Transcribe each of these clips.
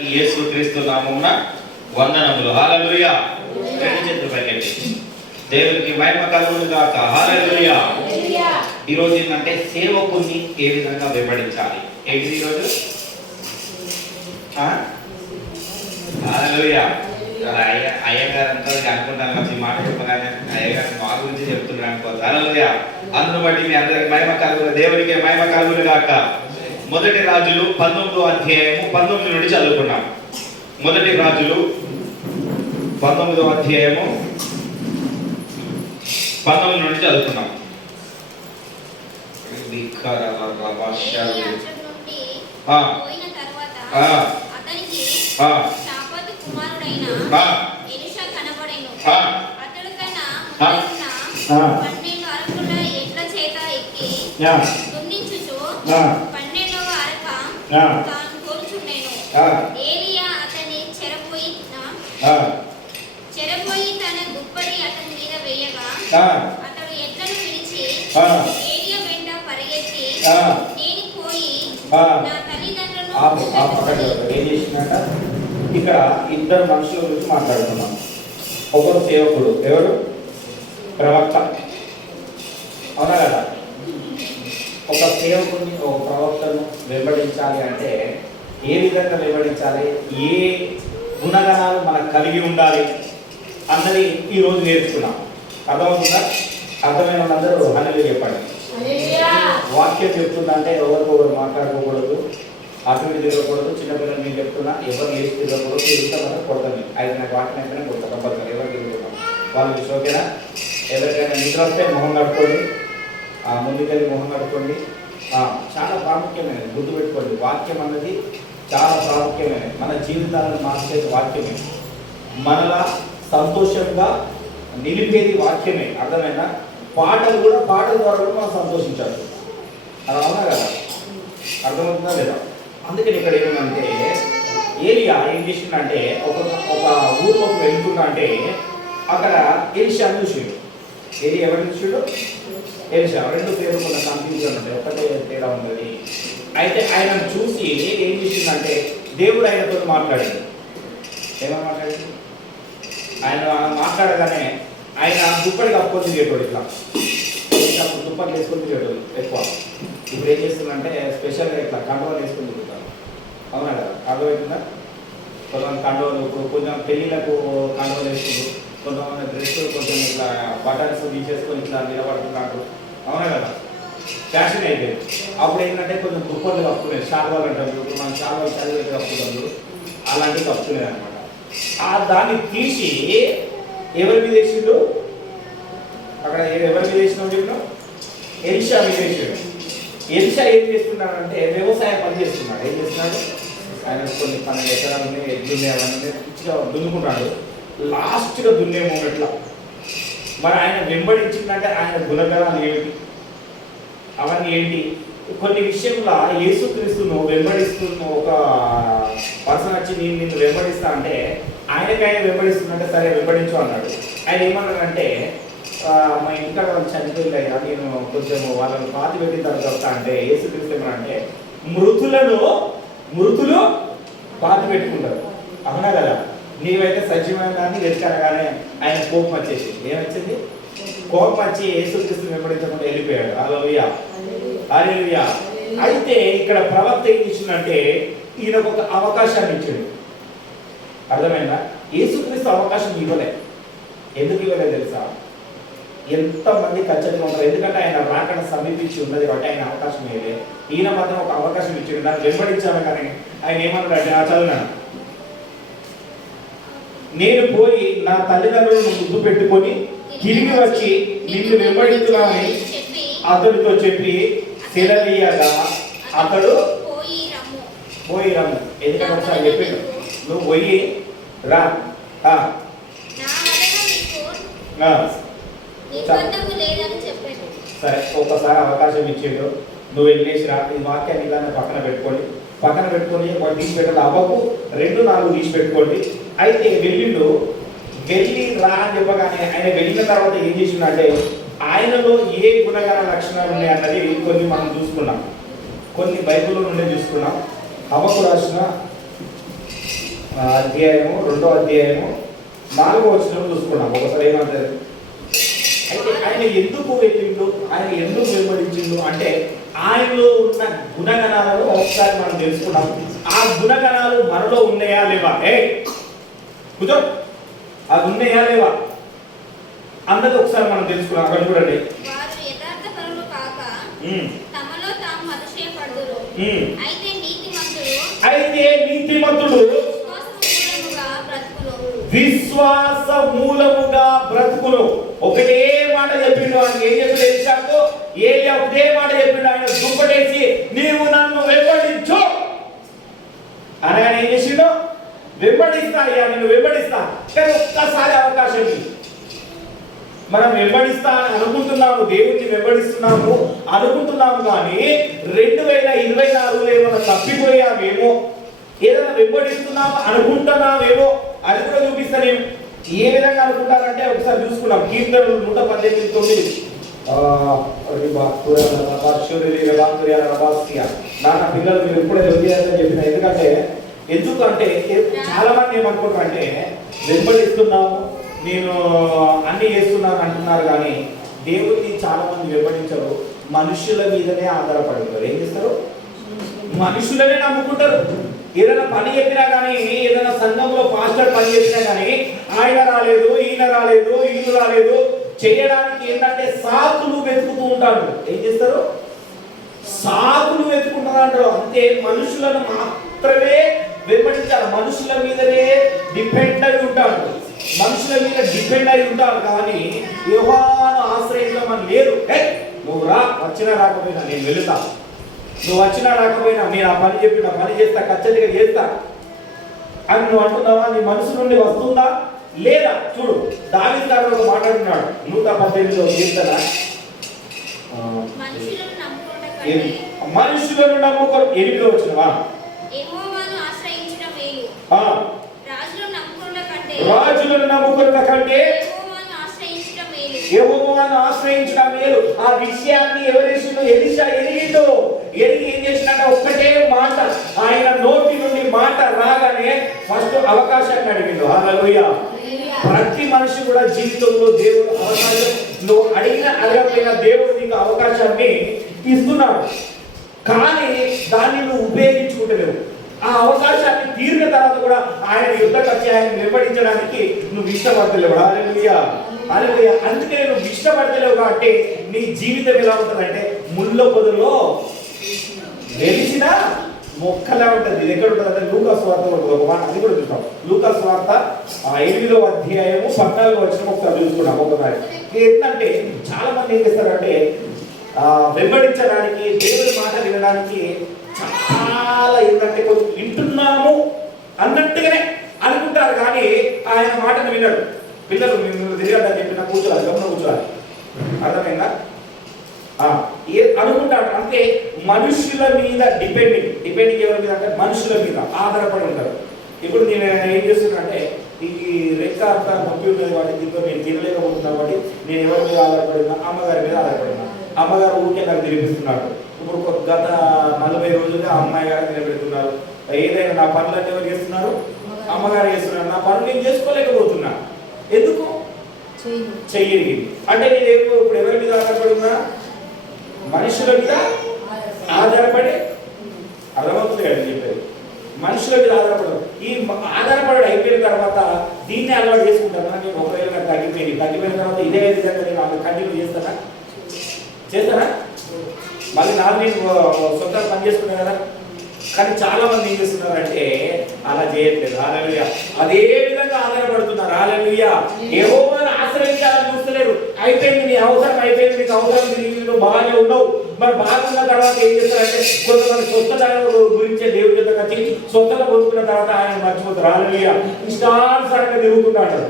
యేసు క్రీస్తు నామమున వందనములు. హల్లెలూయా. రెండు చేతులు పైకెత్తి. దేవునికి మహిమ కలుగును గాక. హల్లెలూయా. ఈ రోజు ఏంటంటే సేవకుని ఏ విధంగా వెంబడించాలి? ఏంటి ఈ రోజు? ఆ? హల్లెలూయా. అయ్య అయ్యగారు అంతా అనుకుంటాను వచ్చి మాట చెప్పగానే అయ్యగారు మా గురించి చెప్తున్నాడు అనుకోవచ్చు హల్లెలూయా. అందును బట్టి మీ అందరికి మహిమ కలుగును. దేవునికి మహిమ కలుగును గాక. మొదటి రాజులు పంతొమ్మిదో అధ్యాయము పంతొమ్మిది నుండి చదువుకున్నాం. మొదటి రాజులు పంతొమ్మిదో అధ్యాయము పంతొమ్మిది నుండి చదువుకున్నాం. ఆ. తాను కోరుచుండెను. ఆ. ఏలీయా అతని చెరపోయి ఆ. చెరపోయి తన దుప్పటి అతని మీద వేయగా ఆ. అతడు ఎడ్లను విడిచి ఆ. ఏలియా వెంట పరిగెత్తి ఆ. నేను పోయి ఆ. నా తల్లిదండ్రులను ఆపు, ఆపు, అక్కడ ఏం చేసిందంట ఇక్కడ ఇద్దరు మనుషుల గురించి మాట్లాడుతున్నాం ఒకరు సేవకుడు ఎవరు ప్రవక్త అవునా కదా ఒక సేవకుడిని ఒక ప్రవక్తను వెంబడించాలి అంటే ఏ విధంగా వెంబడించాలి? ఏ గుణగణాలు మనకు కలిగి ఉండాలి అన్నది ఈరోజు నేర్చుకున్నాం. అర్థమవుతుందా? అర్థమైన వాళ్ళందరూ హనలు చెప్పండి. వాక్యం చెప్తుందంటే ఎవరికొకరు మాట్లాడుకోకూడదు అటు ఇటు తిరగకూడదు చిన్నపిల్లలు నేను చెప్తున్నా ఎవరు లేచి తిరగకూడదు తిరుగుతా మనం కొడతాను అయితే నాకు వాటిని అయితేనే కొడతా కంపల్సరీ ఎవరు తిరుగుతాం వాళ్ళు విషయం ఓకేనా? ఎవరికైనా నిద్ర వస్తే మొహం కట్టుకోండి ముందుకెళ్ళి మొహం కట్టుకోండి చాలా ప్రాముఖ్యమైనది గుర్తుపెట్టుకోండి వాక్యం అన్నది చాలా ప్రాముఖ్యమైనది. మన జీవితాలను మార్చేది వాక్యమే. మనలా సంతోషంగా నిలిపేది వాక్యమే. అర్థమైనా పాటలు కూడా పాటల ద్వారా కూడా మనం సంతోషించాలి. అలా అవునా కదా? అర్థమవుతుందా లేదా? అందుకని ఇక్కడ ఏమంటే ఏరియా ఏం చేసిందంటే ఒక ఒక ఊర్లోకి వెళ్తున్నా అంటే అక్కడ ఏలిషా చూసిండు. ఏరియా ఎవరు చూసిండు? ఎలిషా రెండు పేరు కొంత కన్ఫ్యూజన్ ఉంటాయి ఒకటే తేడా ఉన్నది. అయితే ఆయన చూసి ఏం చేసిందంటే దేవుడు ఆయనతో మాట్లాడింది ఏమని మాట్లాడింది ఆయన మాట్లాడగానే ఆయన దుప్పటి కప్పుకొని తిరిగేటోడు ఇట్లా. అప్పుడు దుప్పటి వేసుకొని తిరిగేటోడు ఎక్కువ. ఇప్పుడు ఏం చేస్తుందంటే స్పెషల్గా ఇట్లా కండవలు వేసుకొని తిరుగుతారు అవునా కదా? అర్థమవుతుందా? కొంతమంది కండవలు ఇప్పుడు కొంచెం పెళ్ళిళ్ళకు కండవలు వేసుకుంటారు కొంతమంది డ్రెస్ కొంచెం ఇట్లా బటన్స్ తీసేసుకొని ఇట్లా నిలబడుతున్నారు అవునా కదా? ఫ్యాషన్ అయిపోయింది అప్పుడు ఏంటంటే కొంచెం దుప్పట్లు కప్పుకునేది షాల్వాలు అంటారు ఇప్పుడు మనం షాల్వాలు చదివే కప్పుకుంటారు అలాంటివి కప్పుకునేది అనమాట ఆ దాన్ని తీసి ఎవరి మీద వేసిండు? అక్కడ ఎవరి మీద వేసినాం చెప్పినాం ఎలిషా మీద వేసాడు. ఎలిషా ఏం చేస్తున్నాడంటే వ్యవసాయం పని చేస్తున్నాడు. ఏం చేస్తున్నాడు? ఆయన కొన్ని పన్నెండు ఎకరాలు ఉన్నాయి? ఎడ్లు ఉన్నాయి అవన్నీ పిచ్చిగా దున్నుకుంటాడు. లాస్ట్గా దున్నే మూమెంట్లో. మరి ఆయన వెంబడించిందంటే ఆయన గుణగణాలు ఏమిటి అవన్నీ ఏంటి? కొన్ని విషయంలో యేసుక్రీస్తును వెంబడిస్తున్న ఒక పర్సన్ వచ్చి నేను నిన్ను వెంబడిస్తా అంటే ఆయనకి ఆయన వెంబడిస్తుందంటే సరే వెంబడించు అన్నాడు. ఆయన ఏమన్నాడంటే మా ఇంట్లో వాళ్ళు చనిపోయిందయ్యా నేను కొంచెం వాళ్ళని పాతి పెట్టిన తర్వాత అంటే యేసుక్రీస్తు ఏమనంటే మృతులను మృతులు పాతి పెట్టుకుంటారు. అవునా కదా? నీవైతే సజీవమైన దాన్ని వెతకనగానే ఆయన కోపం వచ్చేసి ఏమొచ్చింది? కోపం వచ్చి యేసుక్రీస్తు వెంబడించకుండా వెళ్ళిపోయాడు. అలలుయా హల్లెలూయా. అయితే ఇక్కడ ప్రవక్త ఏం ఇచ్చిందంటే ఈయనకు ఒక అవకాశాన్ని ఇచ్చాడు. అర్థమైందా? యేసుక్రీస్తు అవకాశం ఇవ్వలే. ఎందుకు ఇవ్వలేదు తెలుసా? ఎంతమంది ఖచ్చితంగా ఉంటారు. ఎందుకంటే ఆయన రాకడ సమీపించి ఉన్నది కాబట్టి ఆయన అవకాశం ఇవ్వలే. ఈయన మాత్రం ఒక అవకాశం ఇచ్చాడు. దాన్ని వెంబడించాను కానీ ఆయన ఏమన్నాడు అంటే ఆ చదువునాను నేను పోయి నా తల్లిదండ్రులను ముద్దు పెట్టుకొని తిరిగి వచ్చి నిన్ను వెంబడించున్నానని అతడితో చెప్పి సెలవీయగా అతడు పోయి రమ్ము. ఎందుకంటే ఒకసారి చెప్పిండు నువ్వు పోయి రా. సరే ఒక్కసారి అవకాశం ఇచ్చిండు. నువ్వు వెళ్ళేసి రా. ఈ వాక్యాన్ని ఇలానే పక్కన పెట్టుకోండి పక్కన పెట్టుకొని ఒకటి తీసి పెట్టాలి. అవ్వకు రెండు నాలుగు తీసి పెట్టుకోండి. అయితే వెళ్ళిండు. వెళ్ళి రా అని చెప్పగానే ఆయన వెళ్ళిన తర్వాత ఏం చేసిండంటే ఆయనలో ఏ గుణగణ లక్షణాలు ఉన్నాయి అన్నది కొన్ని మనం చూసుకున్నాం. కొన్ని బైబిల్లో నుండి చూసుకున్నాం. హవకు రాసిన అధ్యాయము రెండో అధ్యాయము నాలుగో వచ్చిన చూసుకున్నాం. ఒకసారి ఏమంటారు? అయితే ఆయన ఎందుకు వెళ్ళిండు? ఆయన ఎందుకు వెంబడించిండు అంటే ఆయనలో ఉన్న గుణగణాలను ఒకసారి మనం తెలుసుకున్నాం ఆ గుణగణాలు మనలో ఉన్నాయా లేవా? ఏ? కూర్చో. అది ఉన్నాయా లేవా? అన్నది ఒకసారి మనం తెలుసుకున్నాం అక్కడ చూడండి. వారు యథార్థపరులు కాక ఉమ్, తమలో తాము అతిశయపడుదురు ఉమ్. అయితే నీతిమంతుడు అయితే నీతిమంతుడు విశ్వాసము మూలముగా బ్రతుకును విశ్వాస మూలముగా బ్రతుకును. ఒకటే మాట చెప్పిండు ఆయన. ఏం చెప్పి తెలిసాకు ఏ ఒకటే మాట చెప్పిండు ఆయన. దుప్పటేసి నీవు నన్ను వెంబడించు. అని ఆయన ఏం చేసిండు? వెంబడిస్తా అయ్యా నేను వెంబడిస్తా. కానీ ఒక్కసారి అవకాశం ఉంది. మనం వెంబడిస్తా అని అనుకుంటున్నాము దేవుణ్ణి వెంబడిస్తున్నాము అనుకుంటున్నాము కానీ రెండు వేల ఇరవై నాలుగులో ఏమైనా తప్పిపోయామేమో ఏదైనా వెంబడిస్తున్నాము అనుకుంటున్నామేమో అది కూడా చూపిస్తా నేను. ఏ విధంగా అనుకుంటానంటే ఒకసారి చూసుకున్నాం కీర్తనలు నూట పద్దెనిమిది తొమ్మిది. నాన్న పిల్లలు మీరు ఎప్పుడే వదిలేయాలని చెప్పిన ఎందుకంటే ఎందుకంటే చాలా మంది ఏమనుకుంటారంటే వెంబడిస్తున్నాము నేను అన్ని చేస్తున్నాను అంటున్నారు కానీ దేవుడిని చాలా మంది వెంబడించరు. మనుషుల మీదనే ఆధారపడి ఉంటారు. ఏం చేస్తారు? మనుషులనే నమ్ముకుంటారు. ఏదైనా పని చెప్పినా కానీ ఏదైనా సంఘంలో పాస్టర్ పని చెప్పినా కానీ ఆయన రాలేదు ఈయన రాలేదు ఈయన రాలేదు. చేయడానికి ఏంటంటే సాకులు వెతుకుతూ ఉంటాడు. ఏం చేస్తారు? సాకులు వెతుకుంటారు అంటారు. అంతే మనుషులను మాత్రమే వెంబడించాలి. మనుషుల మీదనే డిపెండ్ అయి ఉంటాడు. మనుషుల మీద డిపెండ్ అయి ఉంటారు కానీ యోహాను అని లేదు. "ఏ, నువ్వు రా వచ్చినా రాకపోయినా నేను వెళుతాను నువ్వు వచ్చినా రాకపోయినా నేను ఆ పని చెప్పిన పని చేస్తా ఖచ్చితంగా చేస్తా. అని నువ్వు అంటున్నావా? నీ మనసు నుండి వస్తుందా? లేదా? చూడు దావిద్ గారు ఒక మాట్లాడుతున్నాడు నూట పద్దెనిమిదిలో కీర్తన. ఆ, మనుషులను నమ్ముకో ఎనిమిదిలో వచ్చినవా రాజులను నమ్ముకున్న కంటే యెహోవాను ఆశ్రయించడం మేలు. ఆ విషయాన్ని ఎవరేసిండు ఎలిషా ఎరిగిండు ఎరిగి ఏం చేసినట్ట ఒక్కటే మాట ఆయన నోటి నుండి మాట రాగానే ఫస్ట్ అవకాశాన్ని అడిగిండు. హల్లెలూయా. ప్రతి మనిషి కూడా జీవితంలో దేవుడు అవకాశం నువ్వు అడిగిన అడగకపోయిన దేవుడు నీకు అవకాశాన్ని ఇస్తున్నాడు. కానీ దాన్ని నువ్వు ఉపయోగించుకుంటలేవు. ఆ అవకాశాన్ని తీరిన తర్వాత కూడా ఆయన యుద్ధకు వచ్చి ఆయన వెంబడించడానికి నువ్వు ఇష్టపడతలేవు. హల్లెలూయా. హల్లెలూయా. అందుకే నువ్వు ఇష్టపడతలేవు కాబట్టి నీ జీవితం ఎలా ఉంటుందంటే ముళ్ళ పొదలో వెలిసిన మొక్కలా ఉంటుంది. ఇది ఎక్కడ ఉంటుంది అంటే లూకాస్ వార్త ఒక మాట అది కూడా చూస్తాం లూకాస్ వార్త ఎనిమిదో అధ్యాయము పద్నాలుగు వచ్చిన ఒకసారి చూసుకున్నాం ఒకసారి ఏంటంటే చాలా మంది ఏం చేస్తారంటే వెంబడించడానికి దేవుని మాట వినడానికి చాలా ఏంటంటే కొంచెం వింటున్నాము అన్నట్టుగానే అనుకుంటారు కానీ ఆయన మాటను వినడు. పిల్లలు మేము అని చెప్పిన కూర్చోవాలి గమనం కూర్చోవాలి. అర్థమైందా? ఏ అనుకుంటాడు అంటే మనుషుల మీద డిపెండింగ్ డిపెండింగ్ ఎవరి మీద అంటే మనుషుల మీద ఆధారపడి ఉంటారు. ఇప్పుడు నేను ఏం చేస్తున్నా అంటే ఈ రెక్క అంతా నొప్పి ఉన్నది కాబట్టి దీంతో నేను తినలేకపోతున్నా కాబట్టి నేను ఎవరి మీద ఆధారపడినా అమ్మగారి మీద ఆధారపడినా అమ్మగారు ఊరికే నాకు తినిపిస్తున్నాడు ఇప్పుడు ఒక గత నలభై రోజులుగా అమ్మాయి గారు నిలబెడుతున్నారు ఏదైనా నా పనులన్నీ ఎవరు చేస్తున్నారు? అమ్మగారు చేస్తున్నారు. నా పనులు నేను చేసుకోలేకపోతున్నా. ఎందుకు? చెయ్యి అంటే నేను ఇప్పుడు ఎవరి మీద ఆధారపడి ఉన్నా? మనుషుల మీద ఆధారపడి అర్థమవుతుంది కదా చెప్పేది. మనుషుల మీద ఆధారపడదు. ఈ ఆధారపడి ఆధారపడడం అయిపోయిన తర్వాత దీన్ని అలవాటు చేసుకుంటాను నేను ఒకవేళ నాకు తగ్గిపోయింది. తగ్గిపోయిన తర్వాత ఇదే విధంగా నేను అక్కడ కంటిన్యూ చేస్తానా? చేస్తానా? మళ్ళీ నాలుగు నేను సొంతంగా పని చేసుకున్నాను కదా కానీ చాలా మంది ఏం చేస్తున్నారంటే అలా చేయట్లేదు హాలలుయ అదే విధంగా ఆధారపడుతున్నారు హాలలుయ ఏవో ఆశ్రయించాలని చూస్తలేరు. అయిపోయింది నీ అవసరం అయిపోయింది నీకు అవసరం ఉంది, నువ్వు బాగానే ఉన్నావు. మరి బాగున్న తర్వాత ఏం చేస్తారంటే కొంతమంది స్వస్థత గురించే దేవుడి యొక్క కచ్చి స్వస్థత పొందుకున్న తర్వాత ఆయన మర్చిపోతారు హాలలుయ ఇష్టానుసారంగా తిరుగుతున్నాడు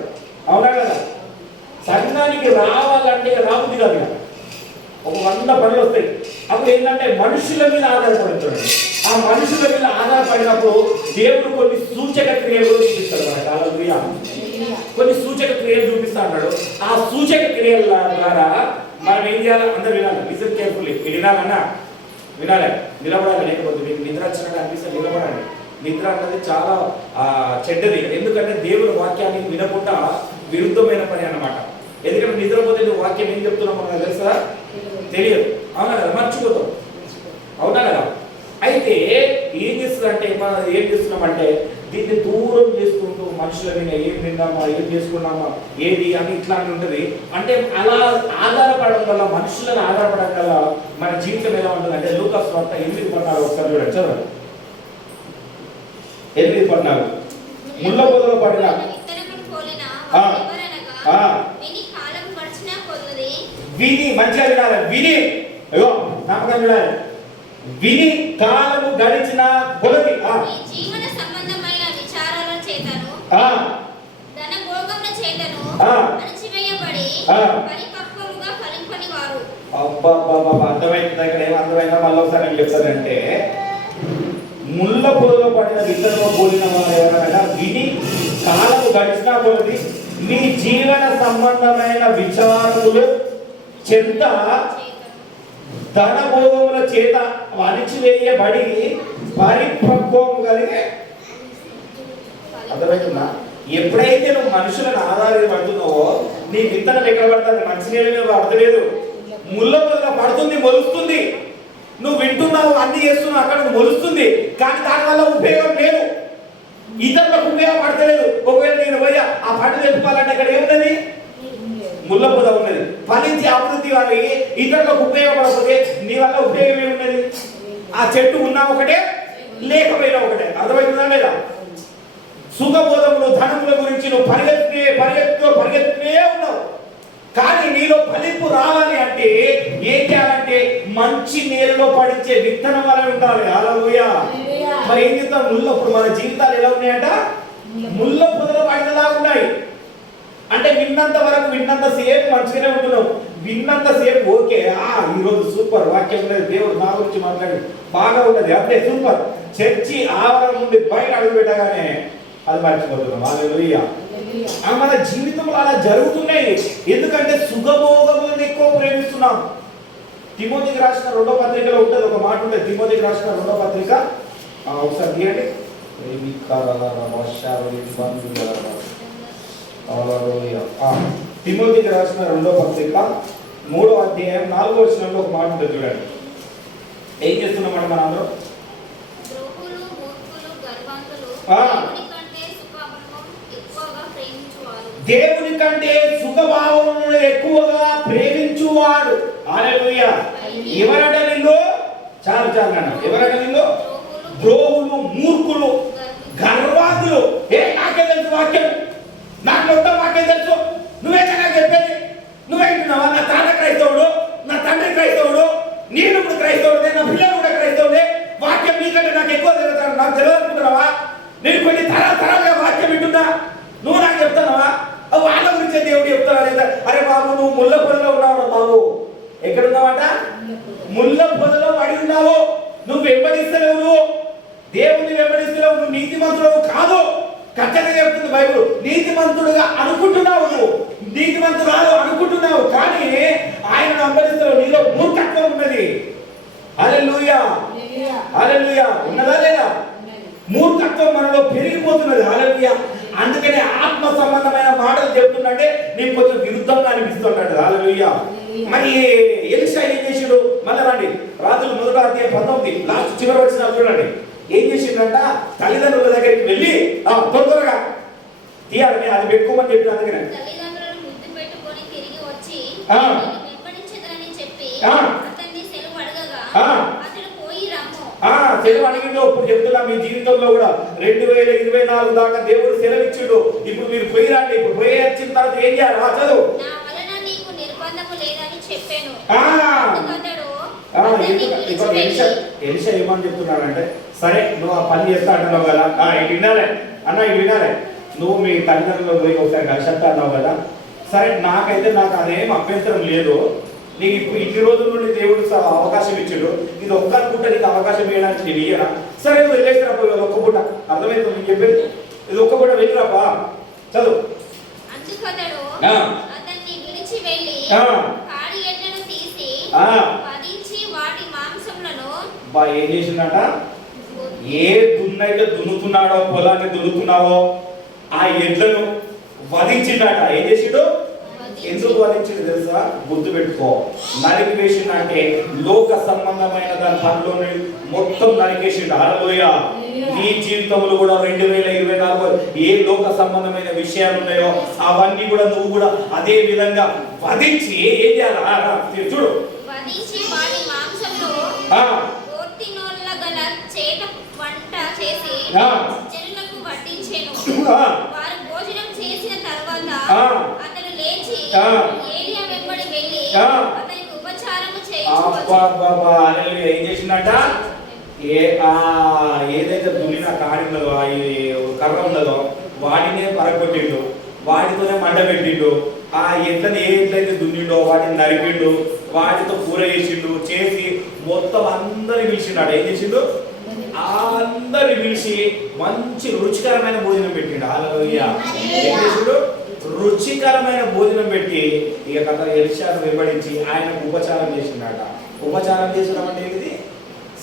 అవునా కదా? సంఘానికి రావాలంటే రాబుద్ది కాదు ఒక వంద పనులు వస్తాయి. అప్పుడు ఏంటంటే మనుషుల మీద ఆధారపడుతున్నాడు ఆ మనుషుల మీద ఆధారపడినప్పుడు దేవుడు కొన్ని సూచక క్రియలు కూడా చూపిస్తాడు మన కొన్ని సూచక క్రియలు చూపిస్తా అన్నాడు ఆ సూచక క్రియల ద్వారా మనం ఏం చేయాలి? అందరూ వినాలి. లిసన్ కేర్ఫుల్లీ వినాలన్నా? వినాలి. నిలబడాలి. లేకపోతే మీకు నిద్ర వచ్చినట్టు అనిపిస్తే నిలబడాలి. నిద్ర అన్నది చాలా చెడ్డది. ఎందుకంటే దేవుని వాక్యాన్ని వినకుండా విరుద్ధమైన పని అన్నమాట. ఎందుకంటే నిద్రపోతే వాక్యం ఏం చెప్తున్నాం మనకు తెలుసా? తెలియదు. అవునా కదా? మర్చిపోతాం. అవునా కదా? అయితే ఏం చేస్తుందంటే మనం ఏం చేస్తున్నామంటే దీన్ని దూరం చేసుకుంటూ మనుషుల మీద ఏం తిందామా ఏం చేసుకున్నామా ఏది అని ఇట్లా అని ఉంటుంది. అంటే అలా ఆధారపడడం వల్ల మనుషులను ఆధారపడడం వల్ల మన జీవితం ఎలా ఉంటుంది అంటే లూకాస్ వార్త ఎనిమిది పద్నాలుగు ఒకసారి చూడండి. చదవండి. ఎనిమిది పద్నాలుగు. ముళ్ళ పొదలో పడిన విని మంచిగా వినాలి. విని. అయ్యో నాపకం చూడాలి విని కాలము గడిచిన కొలది. ఆ, ఈ జీవన సంబంధమైన విచారాల చేతను ఆ, ధన భోగముల చేతను ఆ. అణచివేయబడి ఆ. పరిపక్వముగా ఫలింపని వారు అబ్బబ్బబ్బబ్బ, అర్థమైంది? ఇక్కడ ఏం అర్థమైందా మళ్ళీ ఒకసారి నేను చెప్తానంటే ముళ్ళ పొదలో పడిన విత్తనము పోలిన వారు ఎవరనగా విని కాలము గడిచినా కొలది మీ జీవన సంబంధమైన విచారములు చెంత ధనభోగముల చేత అణిచివేయబడి పరిపక్వం కలిగే అర్థమవుతుందా ఎప్పుడైతే నువ్వు మనుషులను ఆధారపడుతున్నావో నీ విత్తనం ఎక్కడ పడుతుంది? మంచినీళ్ళ మీద పడతలేదు. ముళ్ళ పొదల పడుతుంది మొలుస్తుంది. నువ్వు వింటున్నావు అన్ని చేస్తున్నావు అక్కడ మొలుస్తుంది. కానీ దానివల్ల ఉపయోగం లేదు. ఇతరులకు ఉపయోగపడతలేదు. ఒకవేళ నేను పోయా ఆ పంట తెచ్చుకోవాలంటే అక్కడ ఏమున్నది ముళ్ళ పొద ఉన్నది. ఫలించి అభివృద్ధి వారి ఇతరులకు ఉపయోగపడకపోతే నీ వల్ల ఉపయోగం ఏమున్నది ఆ చెట్టు ఉన్నా ఒకటే లేకపోయినా ఒకటే. అర్థమవుతుందా లేదా? సుఖబోధములు ధనముల గురించి నువ్వు పరిగెత్తే పరిగెత్తుతో పరిగెత్తునే ఉన్నావు. కానీ నీలో ఫలింపు రావాలి అంటే ఏం చేయాలంటే మంచి నేలలో పడించే విత్తనం వల్ల ఉండాలి. హల్లెలూయా. మరి ఏం చేద్దాం ముళ్ళ ఇప్పుడు మన జీవితాలు ఎలా ఉన్నాయంట? ముళ్ళ పొదలు. పడినలా ఉన్నాయి. అంటే విన్నంత వరకు విన్నంత సేపు మంచిగానే ఉంటున్నాం విన్నంత సేపు ఓకే ఆ ఈ రోజు సూపర్ వాక్యం ఉన్నది దేవుడు నా గురించి మాట్లాడి. బాగా ఉన్నది అంతే సూపర్. చర్చి ఆవరణ నుండి బయట అడుగు పెట్టగానే అది మర్చిపోతున్నాం. ఆ మన జీవితంలో అలా జరుగుతున్నాయి. ఎందుకంటే సుఖభోగములను ఎక్కువ ప్రేమిస్తున్నాం. తిమోతికి రాసిన రెండో పత్రికలో ఉంటుంది ఒక మాట ఉంటుంది. తిమోతికి రాసిన రెండో పత్రిక. ఒకసారి తీయండి. తిమోతికి రాసిన రెండో పత్రిక మూడో అధ్యాయం నాలుగో వచనంలో ఒక మాట ఉంటుంది చూడండి. ఏం చేస్తున్నామంటే మనం అందరం. దేవుని కంటే సుఖభావములను ఎక్కువగా ప్రేమించువాడు. హల్లెలూయా ఎవరట వీళ్ళు చాలు చాలు అన్న ఎవరట ద్రోహులు మూర్ఖులు గర్వాదులు ఏ నాకే తెలుసు? వాక్యం. నాకు మొత్తం వాక్యం తెలుసు. నువ్వే నాకు చెప్పేది. నువ్వే వింటున్నావా? నా తాత క్రైస్తవుడు నా తండ్రి క్రైస్తవుడు నేను ఇప్పుడు క్రైస్తవుడే నా పిల్లలు కూడా క్రైస్తవుడే వాక్యం నీకంటే నాకు ఎక్కువ తెలుస్తాను. నాకు తెలియదనుకుంటున్నావా నేను కొన్ని తరాల తరాలుగా వాక్యం వింటున్నా. నువ్వు నాకు చెప్తున్నావా? వాళ్ళ గురించే దేవుడు చెప్తావా లేదా? అరే బాబు నువ్వు ముళ్ళ పొదలో ఉన్నావు బాబు. ఎక్కడున్నావట? ముళ్ళ పొదలో పడి ఉన్నావు. నువ్వు వెంబడిస్తలేవు నువ్వు. దేవుని వెంబడిస్తలేవు. నువ్వు నీతిమంతుడు కాదు. ఖచ్చితంగా చెప్తుంది బైబుల్. నీతిమంతుడుగా అనుకుంటున్నావు నువ్వు. నీతిమంతురాలు అనుకుంటున్నావు కానీ ఆయన వెంబడిస్తలేవు నీలో మూర్ఖత్వం ఉన్నది. హల్లెలూయా. హల్లెలూయా. ఉన్నదా లేదా? మూర్ఖత్వం మనలో పెరిగిపోతున్నది. హల్లెలూయా. అందుకనే ఆత్మ సంబంధమైన మాటలు చెప్తుందంటే నీకు కొంచెం విరుద్ధంగా అనిపిస్తున్నాడు హల్లెలూయా. మరి ఎలిషా ఏం చేసిండు? మళ్ళీ రండి. రాజులు మొదటి అధ్యాయం పంతొమ్మిది లాస్ట్ చివరి వచ్చిన చూడండి. ఏం చేసిండంట తల్లిదండ్రుల దగ్గరికి వెళ్ళి త్వర త్వరగా తీయాలని అది పెట్టుకోమని చెప్పిన అందుకనే. నేను. అతన్ని సెలవు అడిగిండు. ఇప్పుడు చెప్తున్నా మీ జీవితంలో కూడా రెండు వేల ఇరవై నాలుగు దాకా దేవుడు సెలవు ఇచ్చిండు ఇప్పుడు మీరు పోయి రండి. ఇప్పుడు పోయి వచ్చిన తర్వాత ఏం చేయాలి? ఆ. చదువు ఎలిషా ఏమని చెప్తున్నాడంటే సరే నువ్వు ఆ పని చేస్తా అంటున్నావు కదా? ఇటు వినాలే. అన్న ఇటు వినాలే. నువ్వు మీ తల్లిదండ్రులు పోయి ఒకసారి కలిసి అన్నావు కదా? సరే నాకైతే నాకు అదేం అభ్యంతరం లేదు. నీకు ఇప్పుడు ఇన్ని రోజుల నుండి దేవుడు అవకాశం ఇచ్చాడు. ఇది ఒక్క పూట నీకు అవకాశం ఇవ్వడానికి నేను ఇయ్యనా? సరే నువ్వు వెళ్ళేసిరా పోయి ఒక్క పూట. అర్థమైంది నీకు చెప్పేది? ఇది ఒక్క పూట వెళ్ళిరాపా చదువు. ఏం చేసిందట ఏ దున్నైతే దున్నుతున్నాడో పొలాన్ని దున్నుతున్నావో ఆ ఎడ్లను వధించిండట. ఏం చేసిండు? ఎందుకు వధించిండు తెలుసా? గుర్తు పెట్టుకో. నరికి వేసిండు అంటే లోక సంబంధమైన దాని పనిలోని మొత్తం నరికేసిండు. అరలోయ నీ జీవితంలో కూడా రెండు వేల ఇరవై నాలుగు ఏ లోక సంబంధమైన విషయాలు ఉన్నాయో అవన్నీ కూడా నువ్వు కూడా అదే విధంగా వధించి ఏం చేయాలి? చూడు వధించి వాటి మాంసంలో ఆ, కోర్తినోళ్ళ గల చేట వంట చేసి ఆ. జనులకు వడ్డించెను. వారు భోజనం చేసిన తర్వాత ఆ. అతడు లేచి. ఏలియా వెంబడి వెళ్ళి. అతనికి ఉపచారము. ఏం చేసిండట ఏ ఏదైతే దున్నిన కాడి ఉన్నదో కర్ర ఉన్నదో వాటినే పరగొట్టిండు వాటితోనే మంట పెట్టిండు ఆ ఎట్లని ఏ ఎట్లయితే దున్నిండో వాటిని నరిపిండు వాటితో కూర చేసిండు చేసి మొత్తం అందరి పిలిచిండు ఏం చేసిండు అందరు పిలిచి మంచి రుచికరమైన భోజనం పెట్టిండు. హల్లెలూయా రుచికరమైన భోజనం పెట్టి ఇక కథ ఎలిషాను వెంబడించి ఆయన ఉపచారం చేసిండట. ఉపచారం చేసడం అంటే ఏంటిది?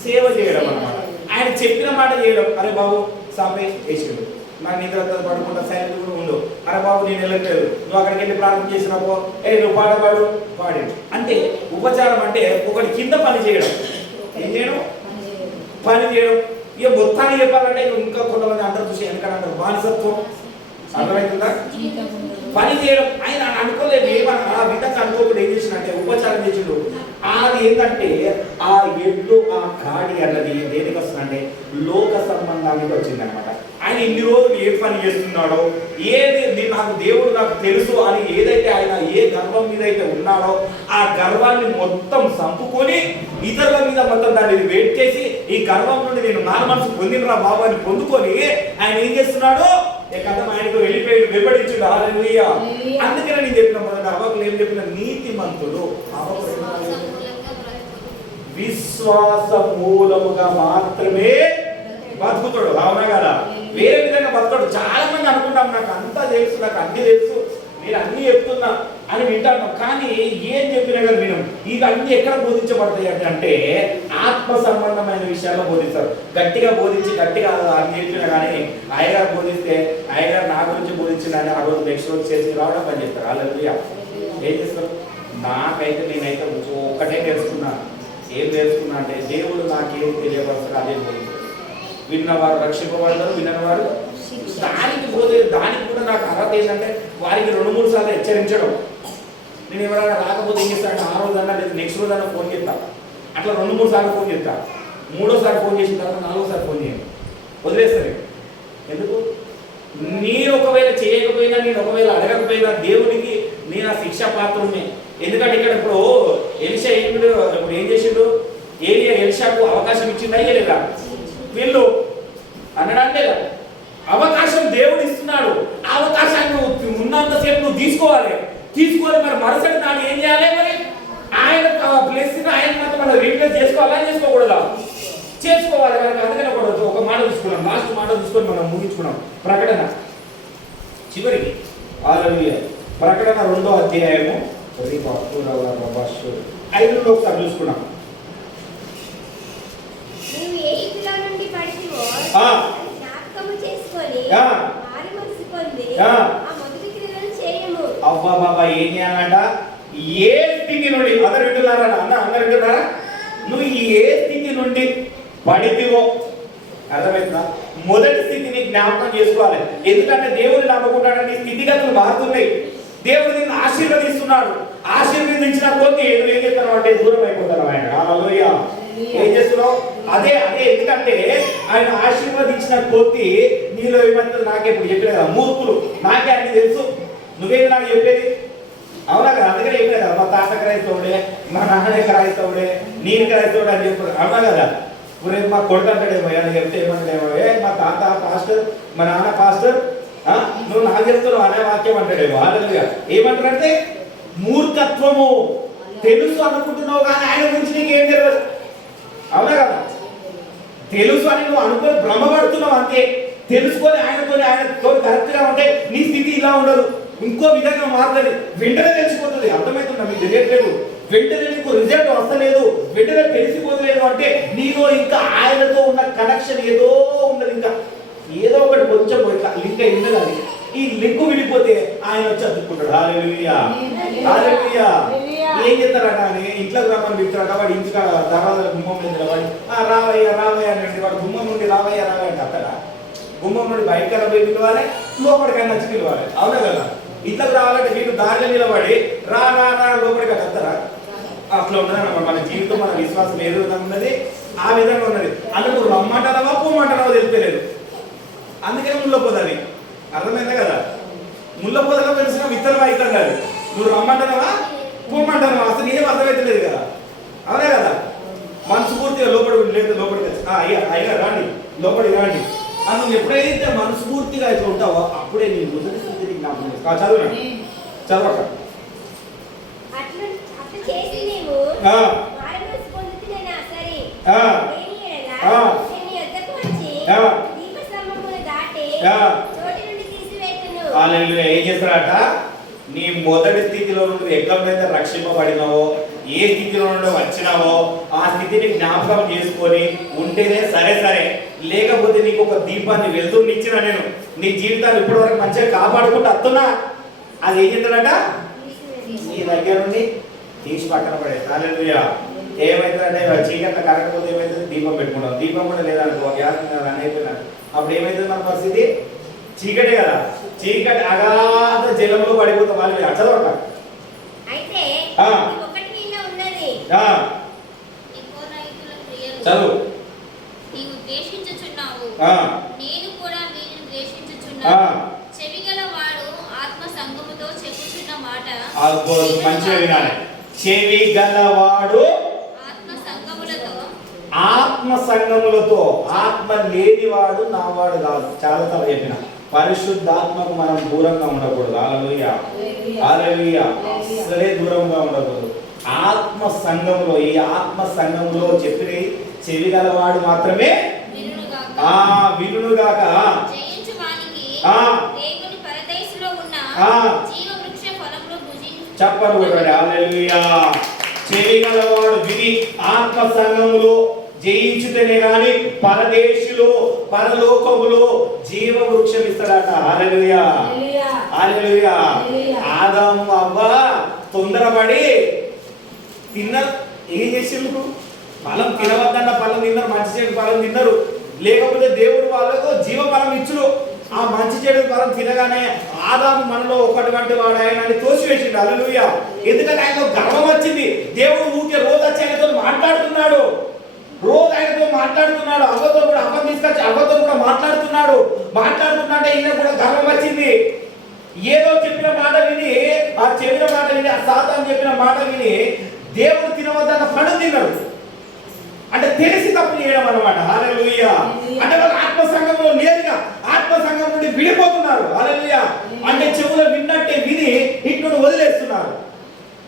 సేవ చేయడం అన్నమాట. ఆయన చెప్పిన మాట చేయడం. అరే బాబు సాపే చేసిండు నాకు నిద్ర వస్తుంది, పడుకుంటా సైలెంట్ కూడా ఉండు అరే బాబు నేను వెళ్ళట్లేదు. నువ్వు అక్కడికి వెళ్ళి ప్రార్థన చేసినప్పుడు ఏ నువ్వు పాడపాడు పాడి అంటే ఉపచారం అంటే ఒకటి కింద పని చేయడం. ఏం చేయడం? పని చేయడం. ఇక మొత్తాన్ని చెప్పాలంటే ఇంకా కొంతమంది అందరూ చూసి ఎందుకంటే బానిసత్వం. అర్థమవుతుందా? పని చేయడం. ఆయన అనుకోలేదు ఏమన్నా ఆ విధంగా అనుకోకుండా ఏం చేసినంటే ఉపచారం చేసిండు. అది ఏంటంటే ఆ ఎడ్లు ఆ కాడి అన్నది దేనికి వస్తుందంటే లోక సంబంధానికి వచ్చింది అనమాట ఆయన ఇన్ని రోజులు ఏ పని చేస్తున్నాడో ఏది నాకు దేవుడు నాకు తెలుసు అని ఏదైతే ఆయన ఏ గర్వం మీద అయితే ఉన్నాడో ఆ గర్వాన్ని మొత్తం సంపుకొని ఇతరుల మీద మొత్తం దాన్ని వెయిట్ చేసి ఈ గర్వం నుండి నేను నా మనసు పొందినరా బాబు అని పొందుకొని ఆయన ఏం చేస్తున్నాడు కథ ఆయనకు వెళ్ళిపోయి వెంబడించుడు. హల్లెలూయా. అందుకనే నేను చెప్పిన మొదట అవ్వకులు ఏం చెప్పిన? నీతి మంతుడు. విశ్వాస మూలముగా మాత్రమే బతుకుతాడు. అవునా కదా? వేరే విధంగా బతకడు. చాలా మంది అనుకుంటాం నాకు అంతా తెలుసు నాకు అన్ని తెలుసు మీరు అన్ని చెప్తున్నా అని వింటాను కానీ ఏం చెప్పినా కానీ వినం. ఇక అన్ని ఎక్కడ బోధించబడతాయి అంటే- ఆత్మ సంబంధమైన విషయాల్లో బోధిస్తారు. గట్టిగా బోధించి గట్టిగా అన్ని చెప్పినా కానీ అయ్యగారు బోధిస్తే అయ్యగారు నా గురించి బోధించిన ఆ రోజు నెక్స్ట్ రోజు చేసి రావడం పని చెప్తారు వాళ్ళు ఏం చేస్తారు? నాకైతే నేనైతే ఒక్కటే తెలుసుకున్నా. ఏం తెలుసుకున్నా అంటే దేవుడు నాకేం తెలియపరుస్తాడు అదే బోధిస్తాడు విన్నవారు రక్షింపబడతారు విన్నవారు. దానికి పోతే దానికి కూడా నాకు అర్హత ఏంటంటే వారికి రెండు మూడు సార్లు హెచ్చరించడం. నేను ఎవరైనా రాకపోతే ఏం చేస్తాను ఆ రోజు అన్నా లేదా నెక్స్ట్ రోజు అన్నా ఫోన్ చేస్తా. అట్లా రెండు మూడు సార్లు ఫోన్ చేస్తా. మూడోసారి ఫోన్ చేసిన తర్వాత నాలుగోసారి ఫోన్ చేయండి. వదిలేస్తారు? ఎందుకు? నేను ఒకవేళ చేయకపోయినా నేను ఒకవేళ అడగకపోయినా దేవునికి నేను ఆ శిక్ష పాత్రమే ఎందుకంటే ఇక్కడ ఇప్పుడు ఎలిషా ఏం ఇప్పుడు ఏం చేసిండు? ఏరియా ఎలిషాకు అవకాశం ఇచ్చిందా లేదా వీళ్ళు అనడానికి లేదా అవకాశం దేవుడు ఇస్తున్నాడు. ఆ అవకాశాన్ని నువ్వు ఉన్నంతసేపు నువ్వు తీసుకోవాలి. తీసుకోవాలి మరి మరుసటి నాడు ఏం చేయాలి మరి? ఆయన ప్లేస్ ఆయన మాత్రం మనం రీప్లేస్ చేసుకోవాలా. చేసుకోకూడదా? చేసుకోవాలి కనుక అందుకనే ఒక ఒక మాట తీసుకున్నాం. లాస్ట్ మాట తీసుకొని మనం ముగించుకున్నాం. ప్రకటన. చివరికి. ఆలయ ప్రకటన రెండో అధ్యాయము. రీ పప్పురవ ఐదులో ఒకసారి చూసుకున్నాం నీవు ఏ ఇదిలో నుండి పడితివో ఆ. అది జ్ఞాపకము చేసుకొని ఆ. మారి మనసు పొంది ఆ. ఆ మొదటి క్రియలను చేయము అవ్వా బాబా ఏం చేయాలంట? ఏ స్థితి నుండి అందరు వింటున్నారా? అన్న అందరు వింటున్నారా? నువ్వు ఏ స్థితి నుండి పడితివో అర్థమవుతుందా మొదటి స్థితిని జ్ఞాపకం చేసుకోవాలి. ఎందుకంటే దేవుడు నమ్ముకుంటాడు నీ స్థితిగతులు మారుతున్నాయి. దేవుడు నిన్ను ఆశీర్వదిస్తున్నాడు. ఆశీర్వదించిన కొద్ది ఏం చేస్తావు అంటే దూరం అయిపోతాను ఆయన. ఏం చేస్తున్నావు? అదే అదే ఎందుకంటే ఆయన ఆశీర్వదించిన కొద్ది నీలో ఏమంటారు నాకే ఇప్పుడు చెప్పలేదు? కదా మూర్ఖులు. నాకే అన్ని తెలుసు. నువ్వేది నాకు చెప్పేది? అవునా కదా? అందుకనే చెప్పిన కదా మా తాత క్రైస్తవుడే మా నాన్న క్రైస్తవుడే నేను క్రైస్తవుడు అని చెప్పారు. అవునా కదా? ఇప్పుడు మా కొడుకు అంటాడేమో అని చెప్తే ఏమంటాడేమో ఏ మా తాత పాస్టర్ మా నాన్న పాస్టర్ నువ్వు నాకు చెప్తున్నావు అనే వాక్యం అంటాడేమో. హాలెలూయా ఏమంటారంటే మూర్ఖత్వము. తెలుసు అనుకుంటున్నావు కానీ ఆయన గురించి నీకేం తెలియదు. అవునా కదా? తెలుసు అని నువ్వు అనుకొని భ్రమపడుతున్నావు అంతే తెలుసుకొని ఆయనతో ఆయనతో కరెక్ట్గా ఉంటే నీ స్థితి ఇలా ఉండదు. ఇంకో విధంగా మారుతుంది. వెంటనే తెలిసిపోతుంది. అర్థమవుతుందా మీకు? తెలియట్లేదు వెంటనే నీకు రిజల్ట్ వస్తలేదు. వెంటనే తెలిసిపోతలేదు అంటే నీలో ఇంకా ఆయనతో ఉన్న కనెక్షన్ ఏదో ఉన్నది ఇంకా. ఏదో ఒకటి కొంచెం ఇట్లా లింక్ అయింది ఈ లింక్ విడిపోతే ఆయన వచ్చి అతుక్కుంటాడు. హాలేలుయా హాలేలుయా ఏం చేస్తారట అని ఇంట్లోకి రమ్మని పిలుస్తారట. వాడు ఇంటికి దర్వాజ గుమ్మం మీద నిలబడి "ఆ, రావయ్య రావయ్య అని వాడు గుమ్మం నుండి రావయ్య రావయ్య అంటే అత్తడా గుమ్మం నుండి బయటకు పోయి పిలవాలి? లోపలికైనా వచ్చి పిలవాలి. అవునా కదా? ఇంట్లోకి రావాలంటే వీళ్ళు దారిలో నిలబడి రా రా రా లోపలికి వస్తారా అట్లా ఉన్నది అన్నమాట. మన జీవితం మన విశ్వాసం ఏ విధంగా ఉన్నది? ఆ విధంగా ఉన్నది. అంటే నువ్వు రమ్మంటానవా పోమంటానవా తెలిపలేదు. అందుకనే ముళ్ళ పొదని అర్థమైందా కదా? ముళ్ళ పొదలో తెలిసిన విత్తనం అవుతాం కాదు? నువ్వు రమ్మంటానవా పోమంటానవా అసలు ఏం అర్థమైతలేదు కదా? అవునే కదా? మనసు పూర్తిగా లోపడి లేదు లోపలికి వచ్చి, "ఆ, అయ్యా అయ్యా రాండి. లోపలికి రాండి. అని నువ్వు ఎప్పుడైతే మనస్ఫూర్తిగా అయితే ఉంటావో అప్పుడే నీ మొదటి స్థితిని జ్ఞాపకం చేసుకో. చదువు చదవక ఆ. వాళ్ళు ఏం చేస్తారట నీ మొదటి స్థితిలో నువ్వు ఎక్కడైతే రక్షింపబడినావో ఏ స్థితిలో నుండి వచ్చినావో ఆ స్థితిని జ్ఞాపకం చేసుకొని ఉంటేనే సరే సరే. లేకపోతే నీకు ఒక దీపాన్ని వెళ్తున్న ఇచ్చిన నేను. నీ జీవితాన్ని ఇప్పటివరకు మంచిగా కాపాడుకుంటూ వస్తున్నా. అది ఏం చేస్తాడట? నీ దగ్గర నుండి తీసి పక్కన పడే హాలెలూయా ఏమైతుందంటే చీకట్ల కరగకపోతే ఏమైతుంది? దీపం పెట్టుకుంటాం. దీపం కూడా లేదనుకో గ్యాస్ మీద రన్ అప్పుడు ఏమైతుంది మన పరిస్థితి? చీకటే కదా. చీకటి అగాధ జలంలో పడిపోతాం వాళ్ళు చదవక చదువు. నీవు ద్వేషించుచున్నావు. ఆ, నేను కూడా వీరిని ఆ. ద్వేషించుచున్నాను చెవిగల వాడు ఆత్మ సంగముతో చెప్పుచున్న మాట అబ్బో, మంచిగా వినాలి. చెవి గలవాడు ఆత్మ సంగములతో. ఆత్మ సంగములతో ఆత్మ లేనివాడు నావాడు కాదు. చాలా సార్లు చెప్పిన. పరిశుద్ధాత్మకు మనం దూరంగా ఉండకూడదు. అలలుయ అలలుయ అసలే దూరంగా ఉండకూడదు. ఆత్మ సంఘములో ఈ ఆత్మ సంఘములో చెప్పిన చెవి గలవాడు మాత్రమే ఆ వినుగాక హల్లెలూయా చెవి గలవాడు విని ఆత్మ సంఘములో జయించుతేనే గాని పరదేశులు పరలోకములో జీవ వృక్షం ఇస్తాడట హల్లెలూయా. హల్లెలూయా. ఆదాము అవ్వ తొందరపడి తిన్న ఏం చేసిండ్రు ఫలం తినవద్దన్న ఫలం తిన్నారు మంచి చెడు ఫలం తిన్నారు. లేకపోతే దేవుడు వాళ్ళకు జీవ ఫలం ఇచ్చురు ఆ మంచి చెడు ఫలం తినగానే ఆదాము మనలో ఒకటి వంటి వాడు ఆయన తోసివేసిండు. అల్లుయ ఎందుకంటే ఆయనకు గర్వం వచ్చింది దేవుడు ఊరికే రోజు వచ్చి ఆయనతో మాట్లాడుతున్నాడు రోజు ఆయనతో మాట్లాడుతున్నాడు. అవ్వతో కూడా అవ్వ తీసుకొచ్చి అవ్వతో కూడా మాట్లాడుతున్నాడు. మాట్లాడుతుంటే ఈయన కూడా గర్వం వచ్చింది. ఏదో చెప్పిన మాట విని ఆ చెప్పిన మాట విని ఆ సాతాన్ చెప్పిన మాట విని దేవుడు తినవద్దన్న పండు తిన్నాడు. అంటే తెలిసి తప్పు చేయడం అనమాట హల్లెలూయా. అంటే వాళ్ళు ఆత్మ సంఘంలో నేరుగా ఆత్మ సంఘం నుండి విడిపోతున్నారు. హల్లెలూయా. అంటే చెవులో విన్నట్టే విని ఇట్లు వదిలేస్తున్నారు.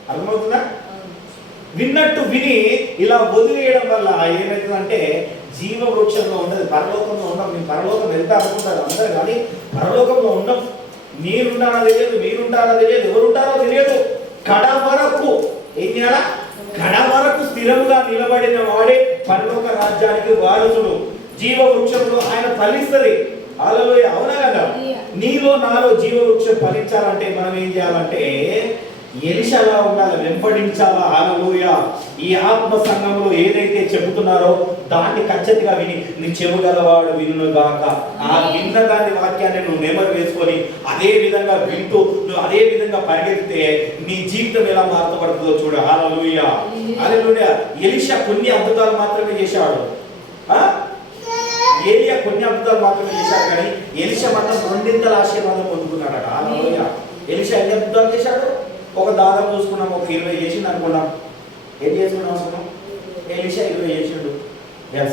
అర్థమవుతుందా? విన్నట్టు విని ఇలా వదిలేయడం వల్ల ఏమవుతుందంటే జీవ వృక్షంలో ఉండదు పరలోకంలో ఉండం మేము పరలోకం వెళ్తా అనుకుంటారు అందరూ కానీ పరలోకంలో ఉండం మీరుంటారో తెలియదు మీరుంటారో తెలియదు ఎవరుంటారో తెలియదు. కడ వరకు ఏం చేయాలా? కడ వరకు స్థిరముగా నిలబడిన వాడే పరలోక రాజ్యానికి వారసుడు. జీవ వృక్షంలో ఆయన ఫలిస్తుంది. అలలోయ అవునా కదా? నీలో నాలో జీవ వృక్షం ఫలించాలంటే మనం ఏం చేయాలంటే ఎలిషలా ఉండాలి? వెంబడించాలా హాలలోయ ఈ ఆత్మ సంఘంలో ఏదైతే చెబుతున్నారో దాన్ని ఖచ్చితంగా విని నీ చెవు గలవాడు వినును గాక ఆ విన్న దాని వాక్యాన్ని నువ్వు నెమరు వేసుకొని అదే విధంగా వింటూ నువ్వు అదే విధంగా పరిగెత్తితే నీ జీవితం ఎలా మార్చబడుతుందో చూడు. హాలలోయ హాలలోయ ఎలిషా కొన్ని అద్భుతాలు మాత్రమే చేశాడు. ఆ? ఏలియా కొన్ని అద్భుతాలు మాత్రమే చేశాడు కానీ ఎలిషా మాత్రం రెండింతల ఆశీర్వాదం పొందుకున్నాడట. హాలలోయ ఎలిషా ఎన్ని అద్భుతాలు చేశాడు? ఒక దాదాపు చూసుకున్నాం ఒక ఇరవై చేసింది అనుకున్నాం. ఏం చేసుకున్నాం అవసరం ఎలిషా ఇరవై చేసిండు.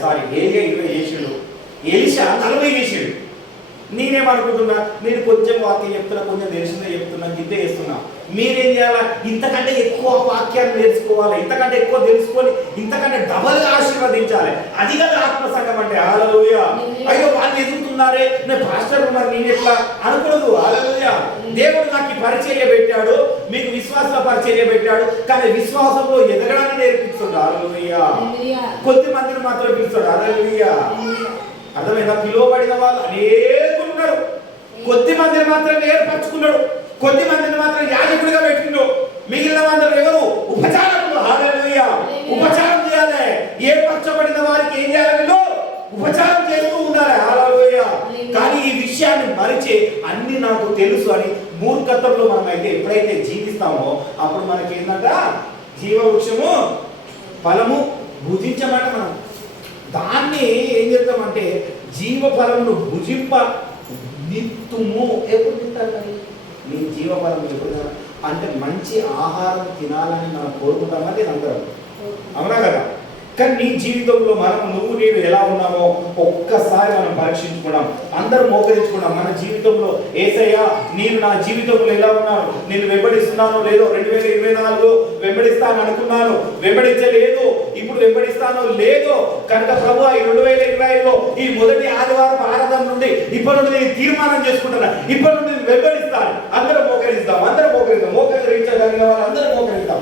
సారీ ఏలియా ఇరవై చేసిండు. ఎలిషా నలభై చేసిండు. నేనేమనుకుంటున్నా? నేను కొంచెం వాక్యం చెప్తున్నా కొంచెం తెలిసిందే చెప్తున్నా గిద్దే చేస్తున్నా. మీరేం చేయాలా? ఇంతకంటే ఎక్కువ వాక్యాన్ని నేర్చుకోవాలి. ఇంతకంటే ఎక్కువ తెలుసుకొని ఇంతకంటే డబల్గా ఆశీర్వదించాలి. అది కదా ఆత్మ సంఘం అంటే. హల్లెలూయా. అయ్యో వాళ్ళు ఎదుగుతున్నారే? నేను పాస్టర్ ఉన్నారు నేను ఎట్లా? అనకూడదు హల్లెలూయా. దేవుడు నాకు పరిచర్య పెట్టాడు మీకు విశ్వాస పరిచర్య పెట్టాడు కానీ విశ్వాసంలో ఎదగడాన్ని నేర్పిస్తాడు హల్లెలూయా. కొద్ది మందిని మాత్రం పిలుస్తాడు. హల్లెలూయా. అర్థమైందా? పిలువబడిన వాళ్ళు అనేకులు ఉన్నారు కొద్ది మందిని మాత్రం ఏర్పరచుకున్నాడు. కొద్ది మందిని మాత్రం యాజకుడిగా పెట్టిండు మిగిలిన మందరు ఎవరు? ఉపచారకులు. హల్లెలూయా. ఉపచారం చేయాలి. ఏర్పరచబడిన వారికి ఏం చేయాలి వీళ్ళు? ఉపచారం చేస్తూ ఉండాలి. హల్లెలూయా. కానీ ఈ విషయాన్ని మరిచి అన్ని నాకు తెలుసు అని మూర్ఖత్వంలో మనం అయితే ఎప్పుడైతే జీవిస్తామో అప్పుడు మనకి ఏంటంట జీవవృక్షము ఫలము భుజించమాట మనం. దాన్ని ఏం చేద్దామంటే జీవ భుజింప నిత్తుము. ఎప్పుడు తింటారు మరి? నీ జీవఫలం ఎప్పుడు అంటే మంచి ఆహారం తినాలని మనం కోరుకుంటామా లేదా అందరం? అవునా కదా? కానీ నీ జీవితంలో మనం నువ్వు నేను ఎలా ఉన్నామో ఒక్కసారి మనం పరీక్షించుకున్నాం. అందరూ మోకరించుకున్నాం. మన జీవితంలో ఏసయ్యా నేను నా జీవితంలో ఎలా ఉన్నాను? నేను వెంబడిస్తున్నానో లేదో రెండు వేల ఇరవై నాలుగు వెంబడిస్తాను అనుకున్నాను వెంబడించలేదు. ఇప్పుడు వెంబడిస్తానో లేదో కనుక ప్రభు ఈ రెండు వేల ఇరవైలో ఈ మొదటి ఆదివారం ఆరాధన నుండి ఇప్పటి నుండి నేను తీర్మానం చేసుకుంటున్నా. ఇప్పటి నుండి వెంబడిస్తాను. అందరం మోకరిస్తాం అందరం మోకరిస్తాం. మోకరించగలిగిన అందరూ మోకరిస్తాం.